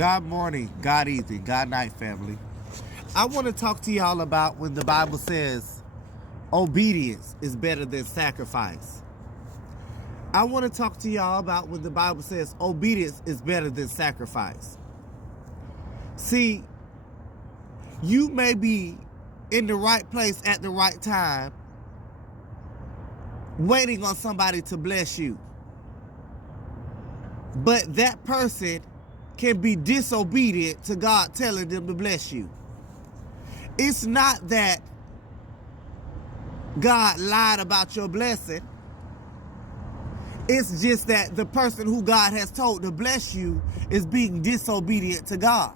God morning, God evening, God night, family. I want to talk to y'all about when the Bible says obedience is better than sacrifice. I want to talk to y'all about when the Bible says obedience is better than sacrifice. See, you may be in the right place at the right time, waiting on somebody to bless you. But that person can be disobedient to God telling them to bless you. It's not that God lied about your blessing. It's just that the person who God has told to bless you is being disobedient to God.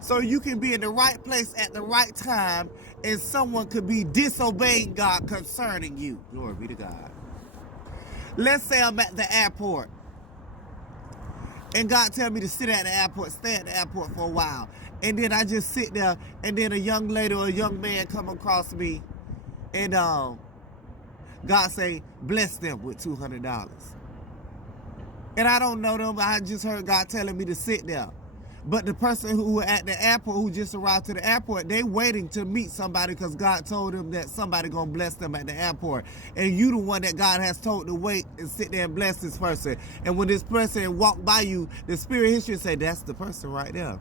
So you can be in the right place at the right time, and someone could be disobeying God concerning you. Glory be to God. Let's say I'm at the airport, and God tell me to sit at the airport, stay at the airport for a while. And then I just sit there, and then a young lady or a young man come across me, and God say, bless them with $200. And I don't know them, I just heard God telling me to sit there. But the person who at the airport, who just arrived to the airport, they waiting to meet somebody because God told them that somebody gonna bless them at the airport. And you the one that God has told to wait and sit there and bless this person. And when this person walk by you, the spirit hits you and say, that's the person right there.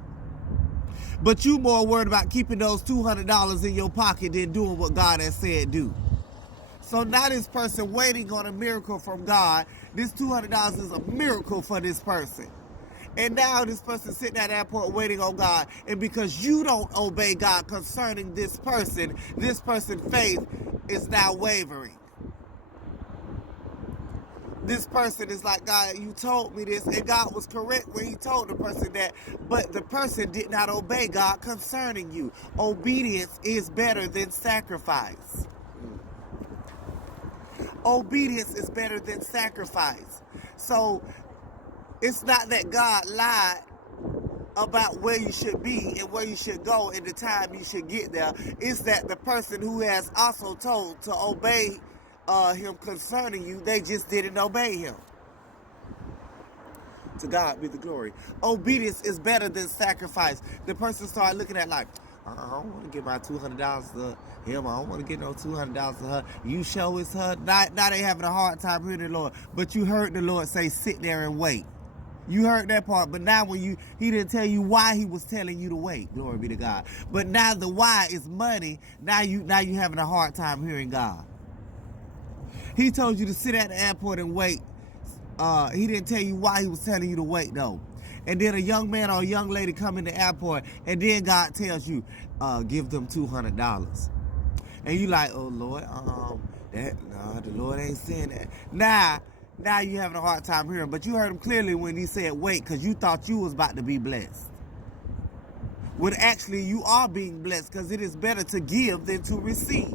But you more worried about keeping those $200 in your pocket than doing what God has said do. So now this person waiting on a miracle from God, this $200 is a miracle for this person. And now this person sitting at the airport waiting on God. And because you don't obey God concerning this person's faith is now wavering. This person is like, God, you told me this. And God was correct when he told the person that. But the person did not obey God concerning you. Obedience is better than sacrifice. Obedience is better than sacrifice. So it's not that God lied about where you should be and where you should go and the time you should get there. It's that the person who has also told to obey him concerning you, they just didn't obey him. To God be the glory. Obedience is better than sacrifice. The person started looking at like, I don't want to get my $200 to him. I don't want to get no $200 to her. You show it's her. Now they having a hard time hearing the Lord. But you heard the Lord say, sit there and wait. You heard that part, but now he didn't tell you why he was telling you to wait. Glory be to God. But now the why is money. Now you having a hard time hearing God. He told you to sit at the airport and wait. He didn't tell you why he was telling you to wait though. And then a young man or a young lady come in the airport, and then God tells you, give them $200. And you like, oh Lord, the Lord ain't saying that. Now you having a hard time hearing, but you heard him clearly when he said wait, because you thought you was about to be blessed. When actually you are being blessed, because it is better to give than to receive.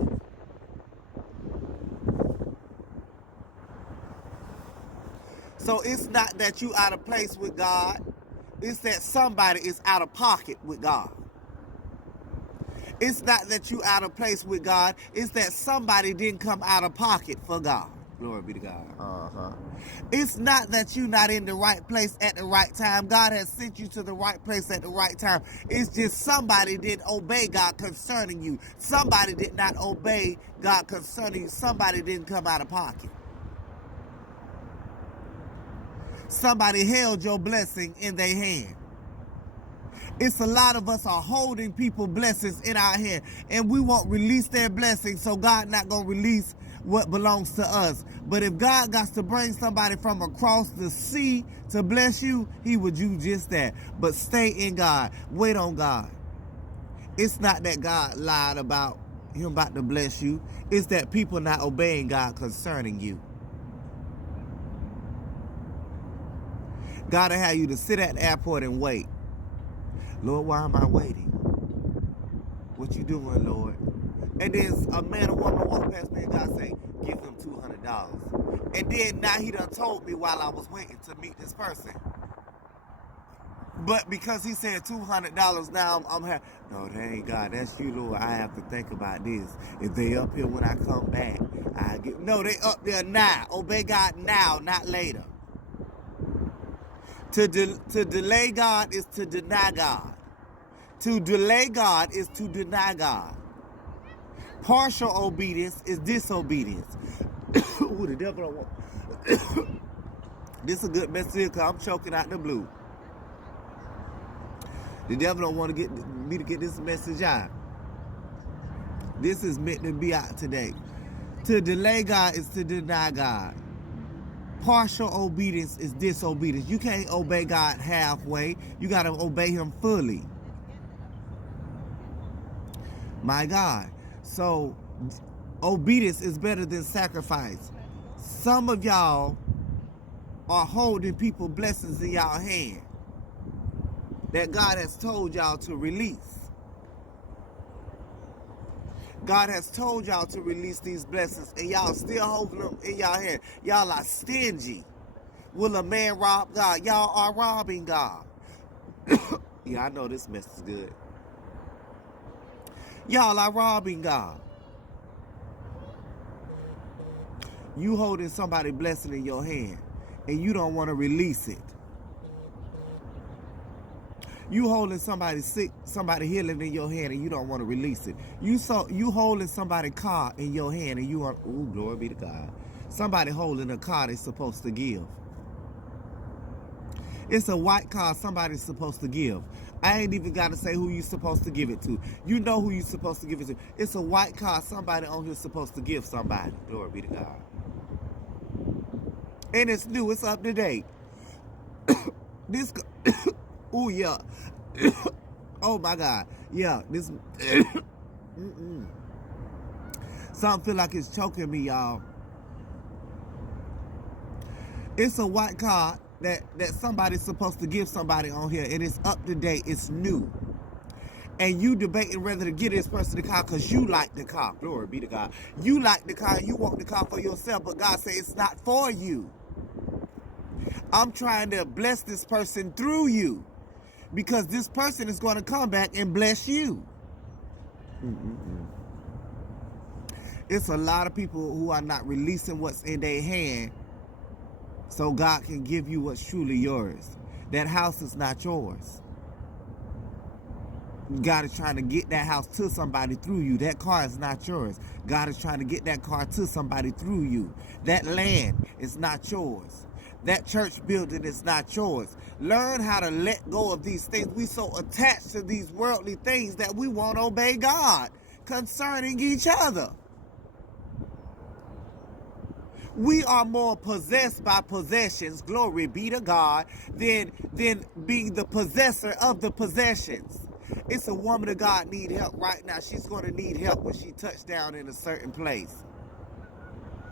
So it's not that you out of place with God. It's that somebody is out of pocket with God. It's not that you out of place with God. It's that somebody didn't come out of pocket for God. Glory be to God. It's not that you're not in the right place at the right time. God has sent you to the right place at the right time. It's just somebody didn't obey God concerning you. Somebody did not obey God concerning you. Somebody didn't come out of pocket. Somebody held your blessing in their hand. It's a lot of us are holding people's blessings in our hand, and we won't release their blessings, so God not going to release what belongs to us. But if God got to bring somebody from across the sea to bless you, he would do just that. But stay in God. Wait on God. It's not that God lied about him about to bless you. It's that people not obeying God concerning you. God will have you to sit at the airport and wait. Lord, why am I waiting? What you doing, Lord? And then a man or woman walk past me and God say, give them $200. And then now he done told me while I was waiting to meet this person. But because he said $200, now I'm no, that ain't God. That's you, Lord. I have to think about this. If they up here when I come back, no, they up there now. Obey God now, not later. To delay God is to deny God. To delay God is to deny God. Partial obedience is disobedience. Ooh, the devil don't want. This is a good message because I'm choking out the blue. The devil don't want to get me to get this message out. This is meant to be out today. To delay God is to deny God. Partial obedience is disobedience. You can't obey God halfway. You got to obey him fully. My God. So obedience is better than sacrifice. Some of y'all are holding people's blessings in y'all hand that God has told y'all to release. God has told y'all to release these blessings, and y'all still holding them in y'all hand. Y'all are stingy. Will a man rob God? Y'all are robbing God. Yeah, I know this mess is good. Y'all are robbing God. You holding somebody's blessing in your hand, and you don't want to release it. You holding somebody sick, somebody healing in your hand, and you don't want to release it. You holding somebody's car in your hand, and you want, ooh, glory be to God. Somebody holding a car they're supposed to give. It's a white car somebody's supposed to give. I ain't even got to say who you're supposed to give it to. You know who you're supposed to give it to. It's a white car somebody on here supposed to give somebody. Glory be to God. And it's new. It's up to date. This... Oh, yeah. Oh, my God. Yeah, this... Something feel like it's choking me, y'all. It's a white car that somebody's supposed to give somebody on here, and it's up to date. It's new. And you debating whether to give this person the car because you like the car. Glory be to God. You like the car. You want the car for yourself, but God said it's not for you. I'm trying to bless this person through you, because this person is going to come back and bless you. It's a lot of people who are not releasing what's in their hand so God can give you what's truly yours. That house is not yours. God is trying to get that house to somebody through you. That car is not yours. God is trying to get that car to somebody through you. That land is not yours. That church building is not yours. Learn how to let go of these things. We so attached to these worldly things that we won't obey God concerning each other. We are more possessed by possessions, glory be to God, than being the possessor of the possessions. It's a woman of God need help right now. She's going to need help when she touches down in a certain place.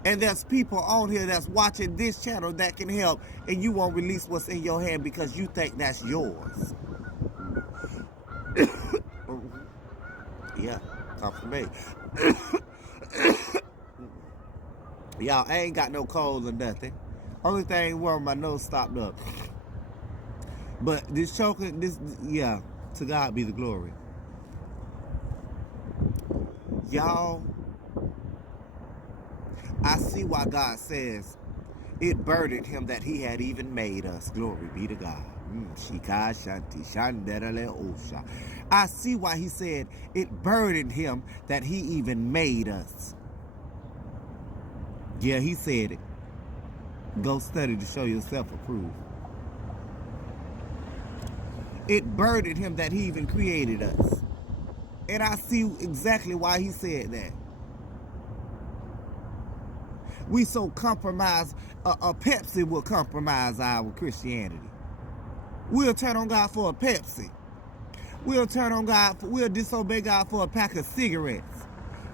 And there's people on here that's watching this channel that can help, and you won't release what's in your hand because you think that's yours. Yeah, come for me. Y'all, I ain't got no cold or nothing. Only thing where my nose stopped up. But this choking, yeah, to God be the glory. Y'all, I see why God says it burdened him that he had even made us. Glory be to God. I see why he said it burdened him that he even made us. Yeah, he said it. Go study to show yourself approved. It burdened him that he even created us. And I see exactly why he said that. We so compromised, a Pepsi will compromise our Christianity. We'll turn on God for a Pepsi. We'll turn on God, we'll disobey God for a pack of cigarettes,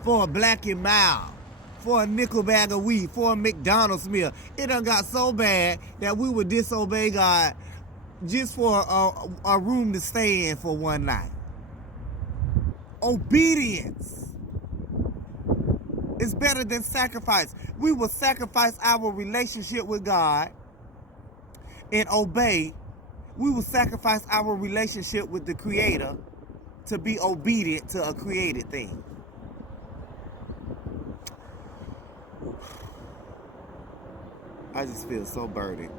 for a Black and Mild, for a nickel bag of weed, for a McDonald's meal. It done got so bad that we would disobey God just for a room to stay in for one night. Obedience is better than sacrifice. We will sacrifice our relationship with God and obey. We will sacrifice our relationship with the Creator to be obedient to a created thing. I just feel so burdened.